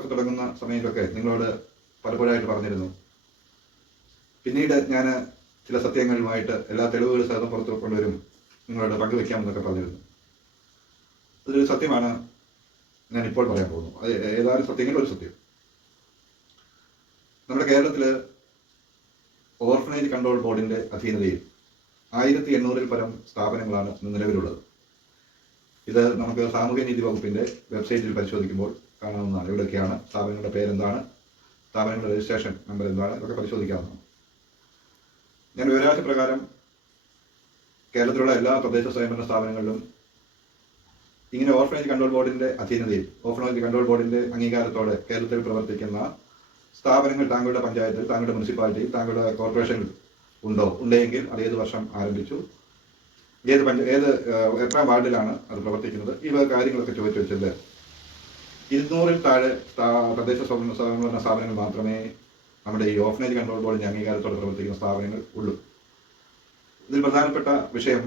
ചാനലൊക്കെ തുടങ്ങുന്ന സമയത്തൊക്കെ നിങ്ങളോട് പലപ്പോഴായിട്ട് പറഞ്ഞിരുന്നു. പിന്നീട് ഞാൻ ചില സത്യങ്ങളുമായിട്ട് എല്ലാ തെളിവുകളും സഹിതം പുറത്തു കൊണ്ടുവരും, നിങ്ങളോട് പങ്കുവെക്കാമെന്നൊക്കെ പറഞ്ഞിരുന്നു. അതൊരു സത്യമാണ് ഞാൻ ഇപ്പോൾ പറയാൻ പോകുന്നു. അത് ഏതാനും സത്യങ്ങളുടെ ഒരു സത്യം. നമ്മുടെ കേരളത്തിൽ ഓർഫനേജ് കൺട്രോൾ ബോർഡിന്റെ അധീനതയിൽ 1800-ൽ പരം സ്ഥാപനങ്ങളാണ് നിലവിലുള്ളത്. ഇത് നമുക്ക് സാമൂഹ്യനീതി വകുപ്പിന്റെ വെബ്സൈറ്റിൽ പരിശോധിക്കുമ്പോൾ കാണാവുന്നതാണ്. ഇവിടെയൊക്കെയാണ് സ്ഥാപനങ്ങളുടെ പേരെന്താണ്, സ്ഥാപനങ്ങളുടെ രജിസ്ട്രേഷൻ നമ്പർ എന്താണ്, ഇതൊക്കെ പരിശോധിക്കാവുന്നതാണ്. ഞാൻ വിവരാവകാശ പ്രകാരം കേരളത്തിലുള്ള എല്ലാ തദ്ദേശ സ്വയംഭരണ സ്ഥാപനങ്ങളിലും ഇങ്ങനെ ഓർഫനേജ് കൺട്രോൾ ബോർഡിന്റെ അധീനതയിൽ, ഓർഫനേജ് കൺട്രോൾ ബോർഡിന്റെ അംഗീകാരത്തോടെ കേരളത്തിൽ പ്രവർത്തിക്കുന്ന സ്ഥാപനങ്ങൾ താങ്കളുടെ പഞ്ചായത്തിൽ, താങ്കളുടെ മുനിസിപ്പാലിറ്റിയിൽ, താങ്കളുടെ കോർപ്പറേഷനിൽ ഉണ്ടെങ്കിൽ അത് ഏത് വർഷം ആരംഭിച്ചു, എത്രാം വാർഡിലാണ് അത് പ്രവർത്തിക്കുന്നത്, ഈ കാര്യങ്ങളൊക്കെ ചോദിച്ചു വെച്ചത് 200-ൽ താഴെ തദ്ദേശ സ്വയംഭരണ സ്ഥാപനങ്ങൾ മാത്രമേ നമ്മുടെ ഈ ഓർഫനേജ് കൺട്രോൾ ബോർഡിന്റെ അംഗീകാരത്തോടെ പ്രവർത്തിക്കുന്ന സ്ഥാപനങ്ങൾ ഉള്ളൂ. ഇതിൽ പ്രധാനപ്പെട്ട വിഷയം,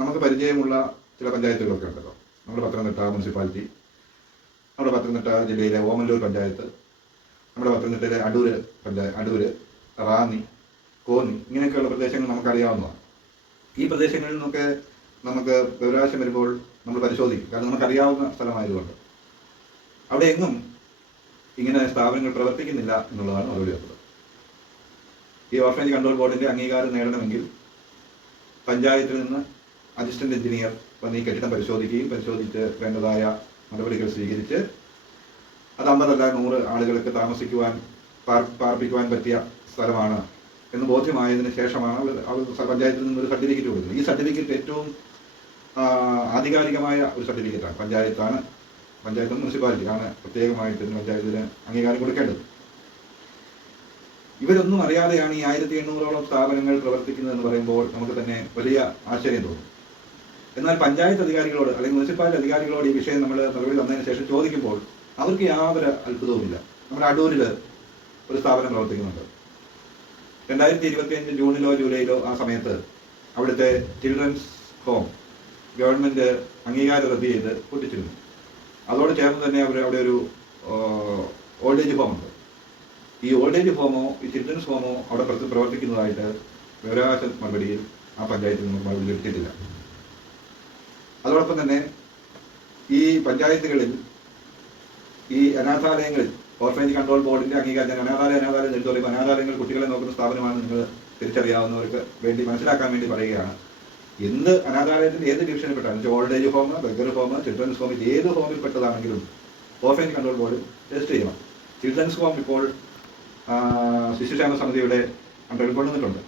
നമുക്ക് പരിചയമുള്ള ചില പഞ്ചായത്തുകളൊക്കെ ഉണ്ടല്ലോ. നമ്മുടെ പത്തനംതിട്ട മുനിസിപ്പാലിറ്റി, നമ്മുടെ പത്തനംതിട്ട ജില്ലയിലെ ഓമല്ലൂർ പഞ്ചായത്ത്, നമ്മുടെ പത്തനംതിട്ടയിലെ അടൂര്, റാന്നി, കോന്നി, ഇങ്ങനെയൊക്കെയുള്ള പ്രദേശങ്ങൾ നമുക്കറിയാവുന്നതാണ്. ഈ പ്രദേശങ്ങളിൽ നിന്നൊക്കെ നമുക്ക് വിവരാവകാശം വരുമ്പോൾ നമ്മൾ പരിശോധിക്കും. കാരണം നമുക്കറിയാവുന്ന സ്ഥലമായതുകൊണ്ട്. അവിടെ എങ്ങും ഇങ്ങനെ സ്ഥാപനങ്ങൾ പ്രവർത്തിക്കുന്നില്ല എന്നുള്ളതാണ് മറുപടി വന്നത്. ഈ ഓർഫനേജ് കൺട്രോൾ ബോർഡിന്റെ അംഗീകാരം നേടണമെങ്കിൽ പഞ്ചായത്തിൽ നിന്ന് അസിസ്റ്റന്റ് എഞ്ചിനീയർ വന്ന് ഈ കെട്ടിടം പരിശോധിച്ച് വേണ്ടതായ നടപടികൾ സ്വീകരിച്ച് അത് 50 അല്ല 100 ആളുകൾക്ക് താമസിക്കുവാൻ, പാർപ്പിക്കുവാൻ പറ്റിയ സ്ഥലമാണ് എന്ന് ബോധ്യമായതിനു ശേഷമാണ് പഞ്ചായത്തിൽ നിന്ന് ഒരു സർട്ടിഫിക്കറ്റ് കൊടുക്കുന്നത്. ഈ സർട്ടിഫിക്കറ്റ് ഏറ്റവും ആധികാരികമായ ഒരു സർട്ടിഫിക്കറ്റാണ്. പഞ്ചായത്തും മുനിസിപ്പാലിറ്റിയാണ് പ്രത്യേകമായിട്ട് പഞ്ചായത്തിന് അംഗീകാരം കൊടുക്കേണ്ടത്. ഇവരൊന്നും അറിയാതെയാണ് ഈ 1800-ഓളം സ്ഥാപനങ്ങൾ പ്രവർത്തിക്കുന്നതെന്ന് പറയുമ്പോൾ നമുക്ക് തന്നെ വലിയ ആശ്ചര്യം തോന്നും. എന്നാൽ പഞ്ചായത്ത് അധികാരികളോട് അല്ലെങ്കിൽ മുനിസിപ്പാലിറ്റി അധികാരികളോട് ഈ വിഷയം നമ്മൾ മറുപടി തന്നതിന് ശേഷം ചോദിക്കുമ്പോൾ അവർക്ക് യാതൊരു അത്ഭുതവുമില്ല. നമ്മുടെ അടൂരിൽ ഒരു സ്ഥാപനം പ്രവർത്തിക്കുന്നുണ്ട്. 2025 ജൂണിലോ ജൂലൈയിലോ ആ സമയത്ത് അവിടുത്തെ ചിൽഡ്രൻസ് ഹോം ഗവൺമെന്റ് അംഗീകാരം റദ്ദ് ചെയ്ത് പൊട്ടിച്ചിരുന്നു. അതോട് ചേർന്ന് തന്നെ അവിടെ ഒരു ഓൾഡ് ഏജ് ഹോം ഉണ്ട്. ഈ ഓൾഡ് ഏജ് ഹോമോ ഈ ചിൽഡ്രൻസ് ഹോമോ അവിടെ പ്രവർത്തിക്കുന്നതായിട്ട് വിവരാവകാശ മറുപടിയിൽ ആ പഞ്ചായത്തിൽ നമുക്ക് മറുപടി ലഭിച്ചിട്ടില്ല. അതോടൊപ്പം തന്നെ ഈ പഞ്ചായത്തുകളിൽ ഈ അനാഥാലയങ്ങളിൽ ഓർഫനേജ് കൺട്രോൾ ബോർഡിന്റെ അംഗീകാരം, അനാഥാലയം എടുത്തു പറയുമ്പോൾ അനാഥാലയങ്ങൾ കുട്ടികളെ നോക്കുന്ന സ്ഥാപനമാണ് നിങ്ങൾ തിരിച്ചറിയാവുന്നവർക്ക് വേണ്ടി മനസ്സിലാക്കാൻ വേണ്ടി പറയുകയാണ്. എന്ത് അനാഥാലയത്തിന്റെ ഏത് ഡിവിഷനിൽപ്പെട്ടാണ്, old age home, beggar home, children's home, ഏത് ഹോമിൽ പെട്ടതാണെങ്കിലും ഓർഫനേജ് കൺട്രോൾ ബോർഡ് രജിസ്റ്റർ ചെയ്യണം. ചിൽഡ്രൻസ് ഹോം ഇപ്പോൾ ശിശുക്ഷേമ സമിതിയുടെ അണ്ടറിൽ കൊണ്ടുവന്നിട്ടുണ്ട്.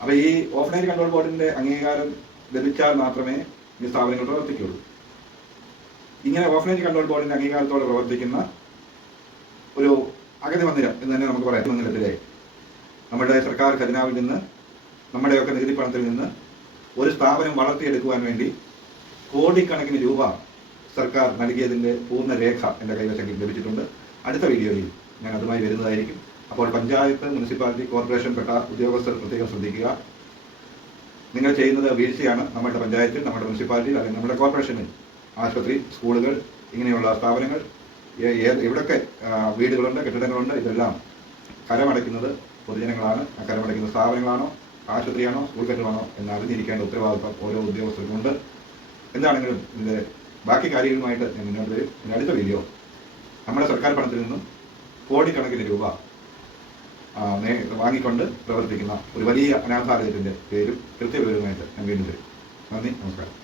അപ്പോൾ ഈ ഓർഫനേജ് കൺട്രോൾ ബോർഡിന്റെ അംഗീകാരം ലഭിച്ചാൽ മാത്രമേ ഈ സ്ഥാപനങ്ങൾ പ്രവർത്തിക്കുകയുള്ളൂ. ഇങ്ങനെ ഓർഫനേജ് കൺട്രോൾ ബോർഡിന്റെ അംഗീകാരത്തോടെ പ്രവർത്തിക്കുന്ന ഒരു അഗതി മന്ദിരം എന്ന് തന്നെ നമുക്ക് പറയാം. മന്ദിരത്തിലെ നമ്മുടെ സർക്കാർ ഖജനാവിൽ നിന്ന്, നമ്മുടെയൊക്കെ നികുതി പണത്തിൽ നിന്ന് ഒരു സ്ഥാപനം വളർത്തിയെടുക്കുവാൻ വേണ്ടി കോടിക്കണക്കിന് രൂപ സർക്കാർ നൽകിയതിന്റെ പൂർണ്ണ രേഖ എൻ്റെ കൈവശം ലഭിച്ചിട്ടുണ്ട്. അടുത്ത വീഡിയോയിൽ ഞാൻ അതുമായി വരുന്നതായിരിക്കും. അപ്പോൾ പഞ്ചായത്ത്, മുനിസിപ്പാലിറ്റി, കോർപ്പറേഷൻ പെട്ട ഉദ്യോഗസ്ഥർ പ്രത്യേകം ശ്രദ്ധിക്കുക. നിങ്ങൾ ചെയ്യുന്നത് വീഴ്ചയാണ്. നമ്മുടെ പഞ്ചായത്തിൽ, നമ്മുടെ മുനിസിപ്പാലിറ്റിയിൽ അല്ലെങ്കിൽ നമ്മുടെ കോർപ്പറേഷനിൽ ആശുപത്രി, സ്കൂളുകൾ, ഇങ്ങനെയുള്ള സ്ഥാപനങ്ങൾ, എവിടെയൊക്കെ വീടുകളുണ്ട്, കെട്ടിടങ്ങളുണ്ട്, ഇതെല്ലാം കരമടയ്ക്കുന്നത് പൊതുജനങ്ങളാണ്. ആ കരമടയ്ക്കുന്ന സ്ഥാപനങ്ങളാണോ, ആശുപത്രിയാണോ, സ്കൂൾ കെട്ടിടമാണോ എന്ന് അറിഞ്ഞിരിക്കേണ്ട ഉത്തരവാദിത്വം ഓരോ ഉദ്യോഗസ്ഥർക്കുണ്ട്. എന്താണെങ്കിലും ഇതിൻ്റെ ബാക്കി കാര്യങ്ങളുമായിട്ട് ഞാൻ മുന്നോട്ട് വരും. ഇതിൻ്റെ അടുത്ത വീഡിയോ നമ്മുടെ സർക്കാർ പണത്തിൽ നിന്നും കോടിക്കണക്കിന് രൂപ വാങ്ങിക്കൊണ്ട് പ്രവർത്തിക്കുന്ന ഒരു വലിയ അനാഥാലയത്തിൻ്റെ പേരും കൃത്യവിവരവുമായിട്ട് ഞാൻ വീണ്ടും വരും. നന്ദി, നമസ്കാരം.